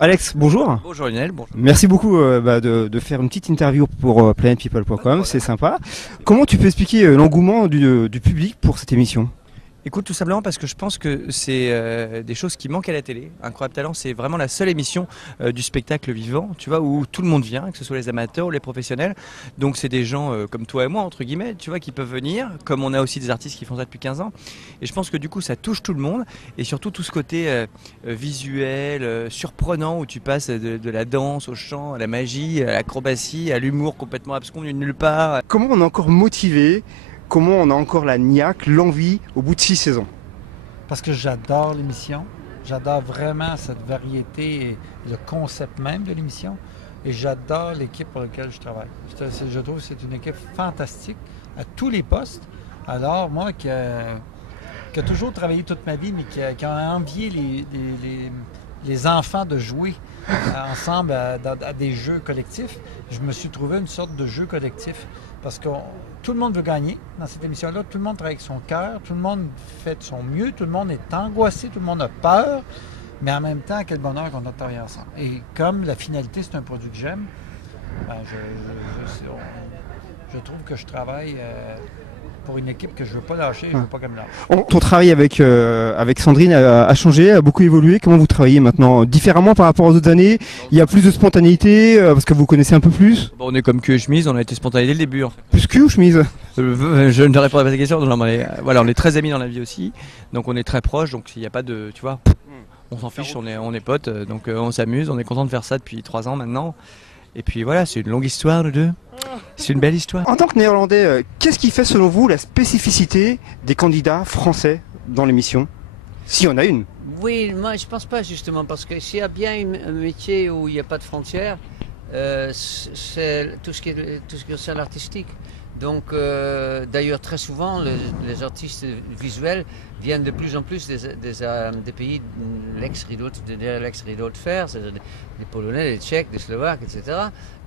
Alex, bonjour. Bonjour Lionel, bonjour. Merci beaucoup de faire une petite interview pour planetpeople.com, c'est sympa. Comment tu peux expliquer l'engouement du public pour cette émission? Écoute, tout simplement parce que je pense que c'est des choses qui manquent à la télé. Incroyable Talent, c'est vraiment la seule émission du spectacle vivant, tu vois, où tout le monde vient, que ce soit les amateurs ou les professionnels. Donc c'est des gens comme toi et moi, entre guillemets, tu vois, qui peuvent venir, comme on a aussi des artistes qui font ça depuis 15 ans. Et je pense que du coup, ça touche tout le monde, et surtout tout ce côté visuel, surprenant, où tu passes de la danse au chant, à la magie, à l'acrobatie, à l'humour complètement abscon de nulle part. Comment on est encore motivé? Comment on a encore la niaque, l'envie au bout de 6 saisons? Parce que j'adore l'émission. J'adore vraiment cette variété et le concept même de l'émission. Et j'adore l'équipe pour laquelle je travaille. Je trouve que c'est une équipe fantastique à tous les postes. Alors, moi qui a toujours travaillé toute ma vie, mais qui a envié les enfants de jouer ensemble à des jeux collectifs, je me suis trouvé une sorte de jeu collectif. Parce que tout le monde veut gagner dans cette émission-là. Tout le monde travaille avec son cœur. Tout le monde fait de son mieux. Tout le monde est angoissé. Tout le monde a peur. Mais en même temps, quel bonheur qu'on a travaillé ensemble. Et comme la finalité, c'est un produit que j'aime, ben je trouve que je travaille pour une équipe que je ne veux pas lâcher et je ne veux pas qu'elle me lâche. Ton travail avec Sandrine a changé, a beaucoup évolué. Comment vous travaillez maintenant? Différemment par rapport aux autres années? Il y a plus de spontanéité parce que vous connaissez un peu plus? Bon, on est comme cul et chemise, on a été spontané dès le début. Plus cul ou chemise? Je ne répondrai pas à ta question. Non, mais, voilà, on est très amis dans la vie aussi, donc on est très proches, donc il n'y a pas de, tu vois, on s'en fiche, on est potes, donc on s'amuse, on est content de faire ça depuis 3 ans maintenant. Et puis voilà, c'est une longue histoire, nous deux. C'est une belle histoire. En tant que Néerlandais, qu'est-ce qui fait selon vous la spécificité des candidats français dans l'émission? S'il y en a une. Oui, moi je pense pas justement, parce que s'il y a bien un métier où il n'y a pas de frontières, c'est tout ce qui concerne l'artistique. Donc d'ailleurs très souvent les artistes visuels viennent de plus en plus des pays de l'ex-rideau de fer, c'est-à-dire des Polonais, des Tchèques, des Slovaques, etc.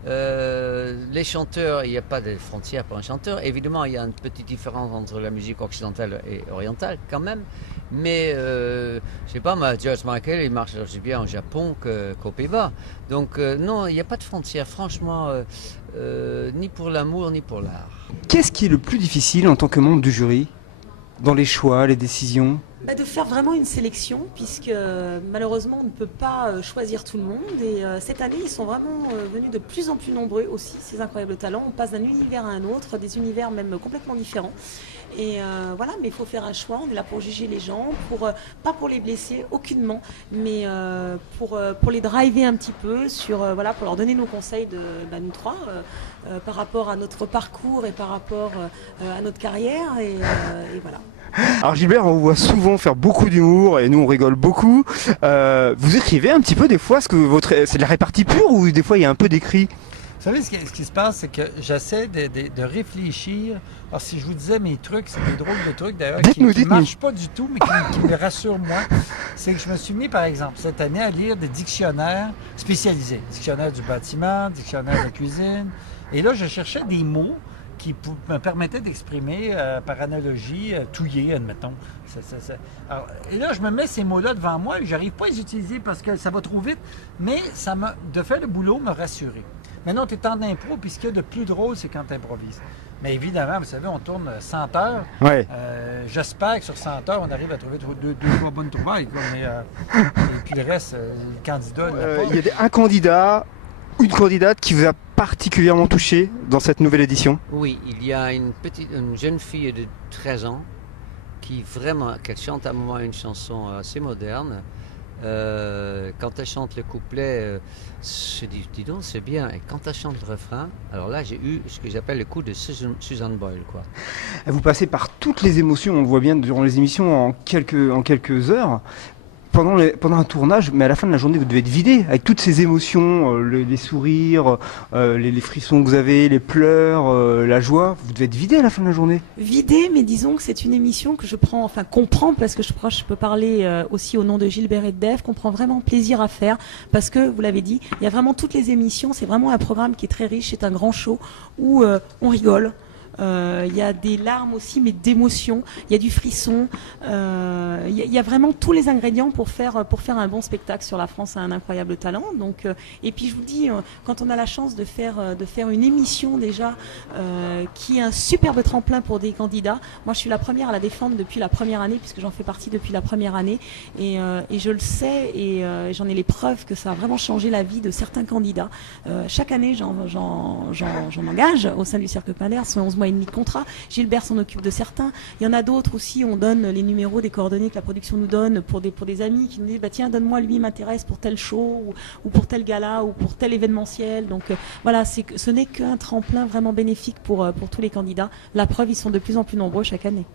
Les chanteurs, il n'y a pas de frontières pour un chanteur. Évidemment, il y a une petite différence entre la musique occidentale et orientale quand même. Mais je sais pas, George Michael, il marche aussi bien au Japon qu'aux Pays-Bas. Donc non, il n'y a pas de frontières, franchement, ni pour l'amour ni pour l'art. Qu'est-ce qui est le plus difficile en tant que membre du jury dans les choix, les décisions? De faire vraiment une sélection, puisque malheureusement on ne peut pas choisir tout le monde. Et cette année, ils sont vraiment venus de plus en plus nombreux aussi, ces incroyables talents. On passe d'un univers à un autre, des univers même complètement différents. Et voilà, mais il faut faire un choix. On est là pour juger les gens, pas pour les blesser aucunement, mais pour les driver un petit peu, voilà, pour leur donner nos conseils nous trois, par rapport à notre parcours et par rapport à notre carrière. Et voilà. Alors Gilbert, on vous voit souvent faire beaucoup d'humour et nous on rigole beaucoup. Vous écrivez un petit peu des fois, c'est de la répartie pure ou des fois il y a un peu d'écrit? Vous savez, ce qui se passe, c'est que j'essaie de réfléchir. Alors, si je vous disais mes trucs, c'est des drôles de trucs d'ailleurs qui ne marchent pas du tout, mais qui me rassurent moi. C'est que je me suis mis, par exemple, cette année à lire des dictionnaires spécialisés. Dictionnaire du bâtiment, dictionnaire de la cuisine. Et là, je cherchais des mots qui me permettaient d'exprimer, par analogie, touiller, admettons. Alors, et là, je me mets ces mots-là devant moi et je n'arrive pas à les utiliser parce que ça va trop vite, mais de faire le boulot me rassurer. Maintenant, tu es en impro, puis ce qu'il y a de plus drôle, c'est quand tu improvises. Mais évidemment, vous savez, on tourne 100 heures. Ouais. J'espère que sur 100 heures, on arrive à trouver deux trois bonnes trouvailles. Et puis le reste, le candidat... Il y a un candidat, une candidate qui vous a particulièrement touché dans cette nouvelle édition? Oui, il y a une jeune fille de 13 ans qu'elle chante à un moment une chanson assez moderne. Quand elle chante le couplet, je dis donc c'est bien. Et quand elle chante le refrain, alors là j'ai eu ce que j'appelle le coup de Susan Boyle, quoi. Vous passez par toutes les émotions, on le voit bien durant les émissions en quelques heures. Pendant un tournage, mais à la fin de la journée, vous devez être vidé avec toutes ces émotions, les sourires, les frissons que vous avez, les pleurs, la joie. Vous devez être vidé à la fin de la journée. Vidé, mais disons que c'est une émission que qu'on prend, parce que je peux parler aussi au nom de Gilbert et de Dave, qu'on prend vraiment plaisir à faire, parce que, vous l'avez dit, il y a vraiment toutes les émissions, c'est vraiment un programme qui est très riche, c'est un grand show où on rigole. il y a des larmes aussi, mais d'émotion, il y a du frisson, il y a vraiment tous les ingrédients pour faire un bon spectacle sur La France a un incroyable talent. Donc, et puis je vous dis, quand on a la chance de faire une émission déjà qui est un superbe tremplin pour des candidats, moi je suis la première à la défendre depuis la première année, puisque j'en fais partie depuis la première année, et je le sais, et j'en ai les preuves que ça a vraiment changé la vie de certains candidats. Chaque année, j'en engage au sein du Cercle Palais, c'est 11 mois et demi de contrat. Gilbert s'en occupe de certains. Il y en a d'autres aussi, on donne les numéros des coordonnées que la production nous donne pour des amis qui nous disent, bah tiens, donne-moi, lui m'intéresse pour tel show, ou pour tel gala, ou pour tel événementiel. Donc voilà, ce n'est qu'un tremplin vraiment bénéfique pour tous les candidats. La preuve, ils sont de plus en plus nombreux chaque année.